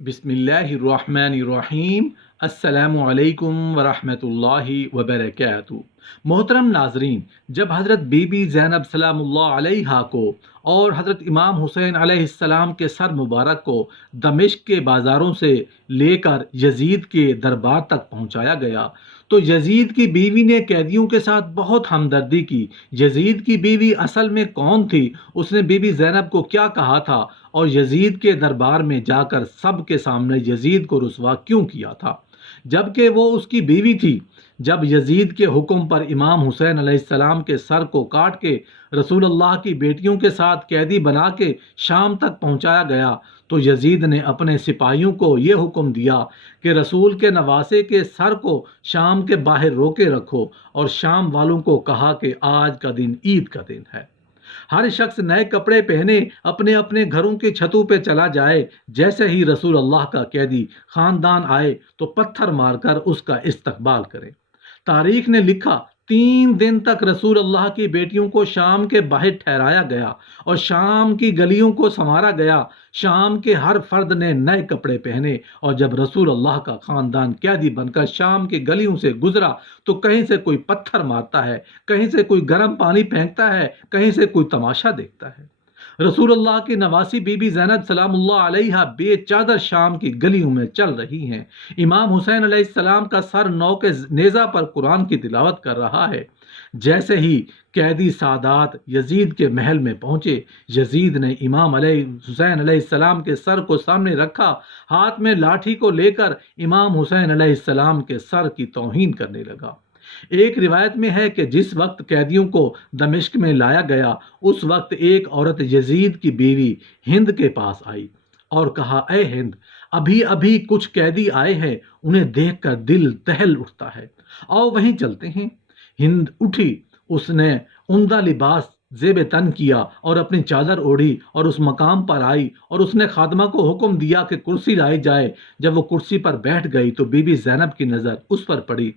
بسم اللہ الرحمن الرحیم۔ السلام علیکم ورحمۃ اللہ وبرکاتہ۔ محترم ناظرین، جب حضرت بی بی زینب سلام اللہ علیہا کو اور حضرت امام حسین علیہ السلام کے سر مبارک کو دمشق کے بازاروں سے لے کر یزید کے دربار تک پہنچایا گیا تو یزید کی بیوی نے قیدیوں کے ساتھ بہت ہمدردی کی۔ یزید کی بیوی اصل میں کون تھی؟ اس نے بی بی زینب کو کیا کہا تھا اور یزید کے دربار میں جا کر سب کے سامنے یزید کو رسوا کیوں کیا تھا، جبکہ وہ اس کی بیوی تھی؟ جب یزید کے حکم پر امام حسین علیہ السلام کے سر کو کاٹ کے رسول اللہ کی بیٹیوں کے ساتھ قیدی بنا کے شام تک پہنچایا گیا تو یزید نے اپنے سپاہیوں کو یہ حکم دیا کہ رسول کے نواسے کے سر کو شام کے باہر روکے رکھو، اور شام والوں کو کہا کہ آج کا دن عید کا دن ہے۔ ہر شخص نئے کپڑے پہنے اپنے اپنے گھروں کی چھتوں پہ چلا جائے۔ جیسے ہی رسول اللہ کا قیدی خاندان آئے تو پتھر مار کر اس کا استقبال کرے۔ تاریخ نے لکھا 3 دن تک رسول اللہ کی بیٹیوں کو شام کے باہر ٹھہرایا گیا اور شام کی گلیوں کو سنوارا گیا۔ شام کے ہر فرد نے نئے کپڑے پہنے، اور جب رسول اللہ کا خاندان قیدی بن کر شام کی گلیوں سے گزرا تو کہیں سے کوئی پتھر مارتا ہے، کہیں سے کوئی گرم پانی پھینکتا ہے، کہیں سے کوئی تماشا دیکھتا ہے۔ رسول اللہ کی نواسی بی بی زینب سلام اللہ علیہا بے چادر شام کی گلیوں میں چل رہی ہیں۔ امام حسین علیہ السلام کا سر نو کے نیزہ پر قرآن کی تلاوت کر رہا ہے۔ جیسے ہی قیدی سادات یزید کے محل میں پہنچے، یزید نے امام علیہ حسین علیہ السلام کے سر کو سامنے رکھا، ہاتھ میں لاٹھی کو لے کر امام حسین علیہ السلام کے سر کی توہین کرنے لگا۔ ایک روایت میں ہے کہ جس وقت قیدیوں کو دمشق میں لایا گیا اس وقت ایک عورت یزید کی بیوی ہند کے پاس آئی اور کہا، اے ہند، ابھی ابھی کچھ قیدی آئے ہیں، انہیں دیکھ کر دل دہل اٹھتا ہے، آؤ وہیں چلتے ہیں۔ ہند اٹھی، اس نے عمدہ لباس زیب تن کیا اور اپنی چادر اوڑھی اور اس مقام پر آئی، اور اس نے خادمہ کو حکم دیا کہ کرسی لائی جائے۔ جب وہ کرسی پر بیٹھ گئی تو بی بی زینب کی نظر اس پر پڑی۔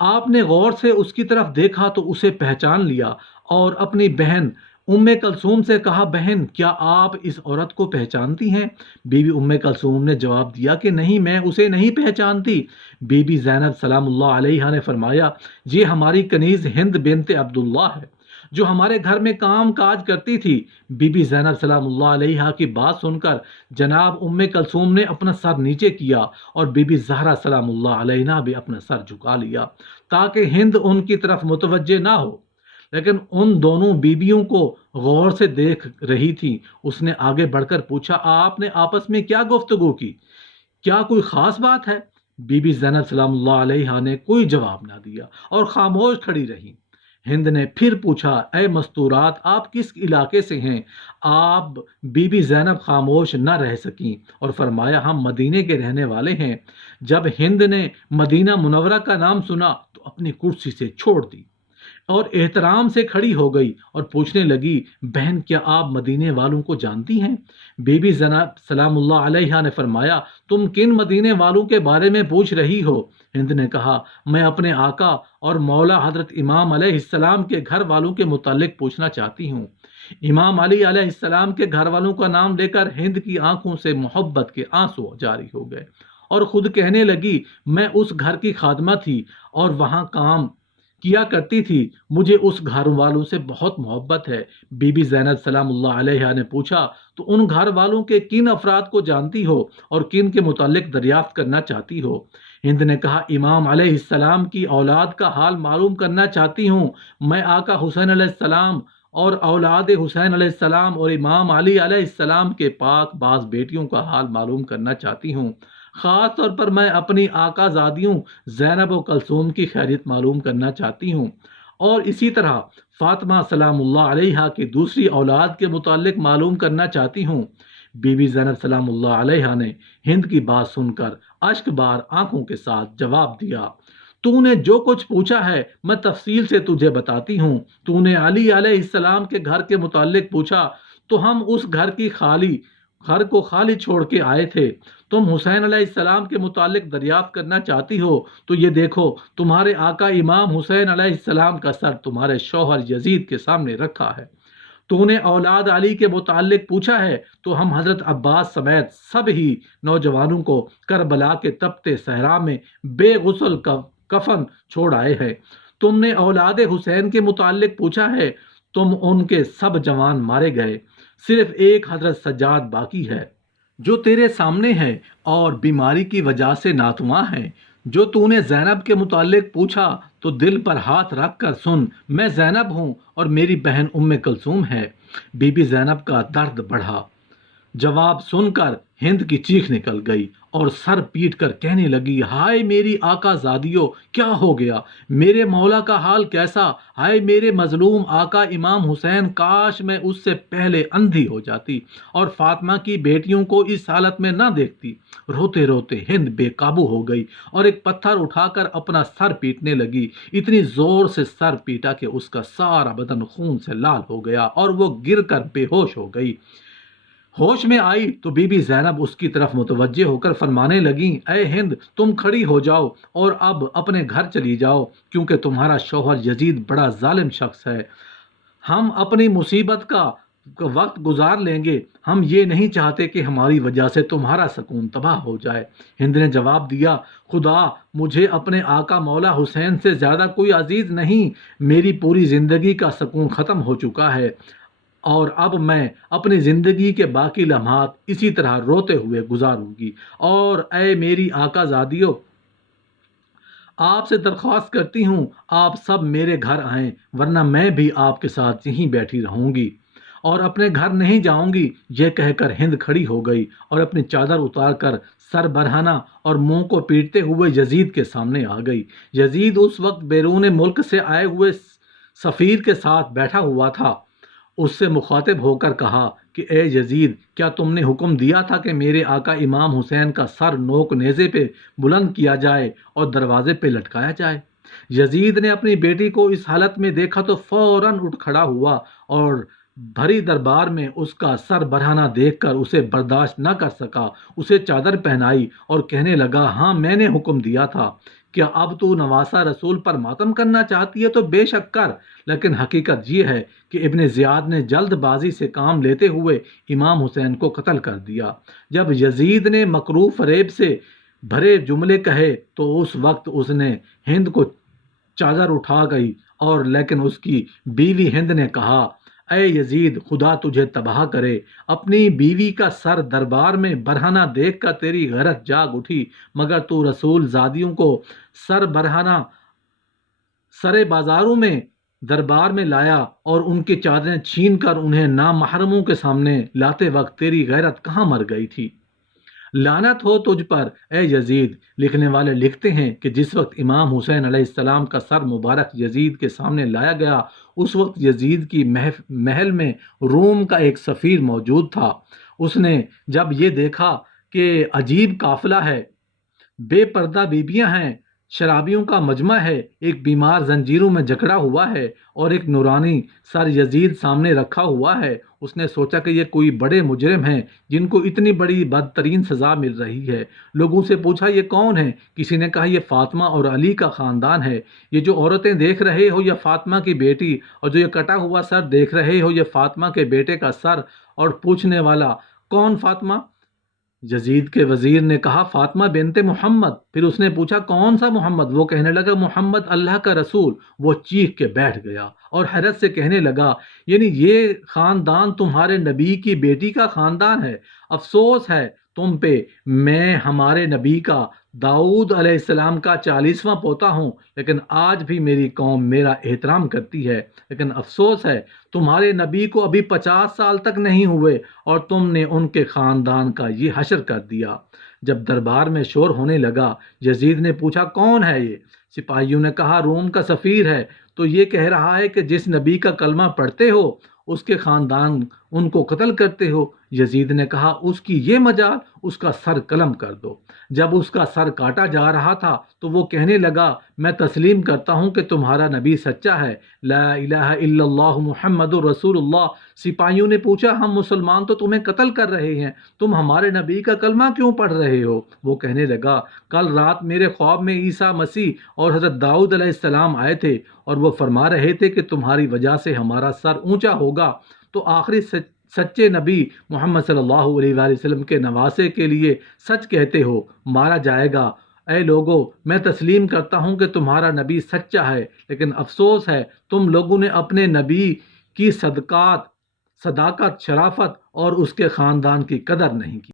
آپ نے غور سے اس کی طرف دیکھا تو اسے پہچان لیا اور اپنی بہن ام کلثوم سے کہا، بہن، کیا آپ اس عورت کو پہچانتی ہیں؟ بی بی ام کلثوم نے جواب دیا کہ نہیں، میں اسے نہیں پہچانتی۔ بی بی زینب سلام اللہ علیہا نے فرمایا، یہ ہماری کنیز ہند بنت عبداللہ ہے جو ہمارے گھر میں کام کاج کرتی تھی۔ بی بی زینب سلام اللہ علیہا کی بات سن کر جناب ام کلثوم نے اپنا سر نیچے کیا اور بی بی زہرا سلام اللہ علیہا بھی اپنا سر جھکا لیا تاکہ ہند ان کی طرف متوجہ نہ ہو، لیکن ان دونوں بیویوں کو غور سے دیکھ رہی تھی۔ اس نے آگے بڑھ کر پوچھا، آپ نے آپس میں کیا گفتگو کی؟ کیا کوئی خاص بات ہے؟ بی بی زینب سلام اللہ علیہا نے کوئی جواب نہ دیا اور خاموش کھڑی رہی۔ ہند نے پھر پوچھا، اے مستورات، آپ کس علاقے سے ہیں؟ آپ بی بی زینب خاموش نہ رہ سکیں اور فرمایا، ہم مدینے کے رہنے والے ہیں۔ جب ہند نے مدینہ منورہ کا نام سنا تو اپنی کرسی سے چھوڑ دی اور احترام سے کھڑی ہو گئی اور پوچھنے لگی، بہن، کیا آپ مدینے والوں کو جانتی ہیں؟ بی بی زینب سلام اللہ علیہا نے فرمایا، تم کن مدینے والوں کے بارے میں پوچھ رہی ہو؟ ہند نے کہا، میں اپنے آقا اور مولا حضرت امام علیہ السلام کے گھر والوں کے متعلق پوچھنا چاہتی ہوں۔ امام علی علیہ السلام کے گھر والوں کا نام لے کر ہند کی آنکھوں سے محبت کے آنسو جاری ہو گئے اور خود کہنے لگی، میں اس گھر کی خادمہ تھی اور وہاں کام کیا کرتی تھی، مجھے اس گھر والوں سے بہت محبت ہے۔ بی بی زینب سلام اللہ علیہا نے پوچھا، تو ان گھر والوں کے کن افراد کو جانتی ہو اور کن کے متعلق دریافت کرنا چاہتی ہو؟ ہند نے کہا، امام علیہ السلام کی اولاد کا حال معلوم کرنا چاہتی ہوں۔ میں آقا حسین علیہ السلام اور اولاد حسین علیہ السلام اور امام علی علیہ السلام کے پاک باز بیٹیوں کا حال معلوم کرنا چاہتی ہوں۔ خاص طور پر میں اپنی آقا زادیوں زینب و کلثوم کی خیریت معلوم کرنا چاہتی ہوں، اور اسی طرح فاطمہ سلام اللہ علیہا کی دوسری اولاد کے متعلق معلوم کرنا چاہتی ہوں۔ بی بی زینب سلام اللہ علیہا نے ہند کی بات سن کر اشک بار آنکھوں کے ساتھ جواب دیا، تو نے جو کچھ پوچھا ہے میں تفصیل سے تجھے بتاتی ہوں۔ تو نے علی علیہ السلام کے گھر کے متعلق پوچھا تو ہم اس گھر کو خالی چھوڑ کے آئے تھے۔ تم حسین علیہ السلام کے متعلق دریافت کرنا چاہتی ہو تو یہ دیکھو، تمہارے آقا امام حسین علیہ السلام کا سر تمہارے شوہر یزید کے سامنے رکھا ہے۔ تو نے اولاد علی کے متعلق پوچھا ہے تو ہم حضرت عباس سمیت سب ہی نوجوانوں کو کربلا کے تپتے صحرا میں بے غسل کفن چھوڑ آئے ہیں۔ تم نے اولاد حسین کے متعلق پوچھا ہے، تم ان کے سب جوان مارے گئے، صرف ایک حضرت سجاد باقی ہے جو تیرے سامنے ہے اور بیماری کی وجہ سے ناتواں ہے۔ جو تو نے زینب کے متعلق پوچھا تو دل پر ہاتھ رکھ کر سن، میں زینب ہوں اور میری بہن ام کلثوم ہے۔ بی بی زینب کا درد بڑھا، جواب سن کر ہند کی چیخ نکل گئی اور سر پیٹ کر کہنے لگی، ہائے میری آقا زادیو، کیا ہو گیا؟ میرے مولا کا حال کیسا؟ ہائے میرے مظلوم آقا امام حسین، کاش میں اس سے پہلے اندھی ہو جاتی اور فاطمہ کی بیٹیوں کو اس حالت میں نہ دیکھتی۔ روتے روتے ہند بے قابو ہو گئی اور ایک پتھر اٹھا کر اپنا سر پیٹنے لگی۔ اتنی زور سے سر پیٹا کہ اس کا سارا بدن خون سے لال ہو گیا اور وہ گر کر بے ہوش ہو گئی۔ ہوش میں آئی تو بی بی زینب اس کی طرف متوجہ ہو کر فرمانے لگیں، اے ہند، تم کھڑی ہو جاؤ اور اب اپنے گھر چلی جاؤ، کیونکہ تمہارا شوہر یزید بڑا ظالم شخص ہے۔ ہم اپنی مصیبت کا وقت گزار لیں گے، ہم یہ نہیں چاہتے کہ ہماری وجہ سے تمہارا سکون تباہ ہو جائے۔ ہند نے جواب دیا، خدا، مجھے اپنے آقا مولا حسین سے زیادہ کوئی عزیز نہیں، میری پوری زندگی کا سکون ختم ہو چکا ہے اور اب میں اپنی زندگی کے باقی لمحات اسی طرح روتے ہوئے گزاروں گی۔ اور اے میری آقا زادیو، آپ سے درخواست کرتی ہوں آپ سب میرے گھر آئیں، ورنہ میں بھی آپ کے ساتھ یہیں بیٹھی رہوں گی اور اپنے گھر نہیں جاؤں گی۔ یہ کہہ کر ہند کھڑی ہو گئی اور اپنی چادر اتار کر سر برہنہ اور منہ کو پیٹتے ہوئے یزید کے سامنے آ گئی۔ یزید اس وقت بیرون ملک سے آئے ہوئے سفیر کے ساتھ بیٹھا ہوا تھا۔ اس سے مخاطب ہو کر کہا کہ اے یزید، کیا تم نے حکم دیا تھا کہ میرے آقا امام حسین کا سر نوک نیزے پہ بلند کیا جائے اور دروازے پہ لٹکایا جائے؟ یزید نے اپنی بیٹی کو اس حالت میں دیکھا تو فوراً اٹھ کھڑا ہوا اور بھری دربار میں اس کا سر برہنہ دیکھ کر اسے برداشت نہ کر سکا، اسے چادر پہنائی اور کہنے لگا، ہاں میں نے حکم دیا تھا، کیا اب تو نواسہ رسول پر ماتم کرنا چاہتی ہے تو بے شک کر، لیکن حقیقت یہ ہے کہ ابن زیاد نے جلد بازی سے کام لیتے ہوئے امام حسین کو قتل کر دیا۔ جب یزید نے مکروہ فریب سے بھرے جملے کہے تو اس وقت اس نے ہند کو چادر اٹھا گئی اور لیکن اس کی بیوی ہند نے کہا، اے یزید، خدا تجھے تباہ کرے، اپنی بیوی کا سر دربار میں برہنہ دیکھ کر تیری غیرت جاگ اٹھی، مگر تو رسول زادیوں کو سر برہنہ سرے بازاروں میں دربار میں لایا اور ان کی چادریں چھین کر انہیں نامحرموں کے سامنے لاتے وقت تیری غیرت کہاں مر گئی تھی؟ لعنت ہو تجھ پر اے یزید۔ لکھنے والے لکھتے ہیں کہ جس وقت امام حسین علیہ السلام کا سر مبارک یزید کے سامنے لایا گیا، اس وقت یزید کی محل میں روم کا ایک سفیر موجود تھا۔ اس نے جب یہ دیکھا کہ عجیب قافلہ ہے، بے پردہ بیبیاں ہیں، شرابیوں کا مجمع ہے، ایک بیمار زنجیروں میں جکڑا ہوا ہے اور ایک نورانی سر یزید سامنے رکھا ہوا ہے، اس نے سوچا کہ یہ کوئی بڑے مجرم ہیں جن کو اتنی بڑی بدترین سزا مل رہی ہے۔ لوگوں سے پوچھا، یہ کون ہے؟ کسی نے کہا، یہ فاطمہ اور علی کا خاندان ہے۔ یہ جو عورتیں دیکھ رہے ہو یہ فاطمہ کی بیٹی، اور جو یہ کٹا ہوا سر دیکھ رہے ہو یہ فاطمہ کے بیٹے کا سر۔ اور پوچھنے والا، کون فاطمہ؟ یزید کے وزیر نے کہا، فاطمہ بنت محمد۔ پھر اس نے پوچھا، کون سا محمد؟ وہ کہنے لگا، محمد اللہ کا رسول۔ وہ چیخ کے بیٹھ گیا اور حیرت سے کہنے لگا، یعنی یہ خاندان تمہارے نبی کی بیٹی کا خاندان ہے؟ افسوس ہے تم پہ، میں ہمارے نبی کا داؤد علیہ السلام کا 40واں پوتا ہوں، لیکن آج بھی میری قوم میرا احترام کرتی ہے، لیکن افسوس ہے تمہارے نبی کو ابھی 50 سال تک نہیں ہوئے اور تم نے ان کے خاندان کا یہ حشر کر دیا۔ جب دربار میں شور ہونے لگا، یزید نے پوچھا، کون ہے یہ؟ سپاہیوں نے کہا، روم کا سفیر ہے، تو یہ کہہ رہا ہے کہ جس نبی کا کلمہ پڑھتے ہو اس کے خاندان ان کو قتل کرتے ہو۔ یزید نے کہا، اس کی یہ مجال، اس کا سر قلم کر دو۔ جب اس کا سر کاٹا جا رہا تھا تو وہ کہنے لگا، میں تسلیم کرتا ہوں کہ تمہارا نبی سچا ہے، لا الہ الا اللہ محمد الرسول اللہ۔ سپاہیوں نے پوچھا، ہم مسلمان تو تمہیں قتل کر رہے ہیں، تم ہمارے نبی کا کلمہ کیوں پڑھ رہے ہو؟ وہ کہنے لگا، کل رات میرے خواب میں عیسیٰ مسیح اور حضرت داؤد علیہ السلام آئے تھے اور وہ فرما رہے تھے کہ تمہاری وجہ سے ہمارا سر اونچا ہوگا، تو آخری سچے نبی محمد صلی اللہ علیہ وآلہ وسلم کے نواسے کے لیے سچ کہتے ہو مارا جائے گا۔ اے لوگو، میں تسلیم کرتا ہوں کہ تمہارا نبی سچا ہے، لیکن افسوس ہے تم لوگوں نے اپنے نبی کی صداقت، شرافت اور اس کے خاندان کی قدر نہیں کی۔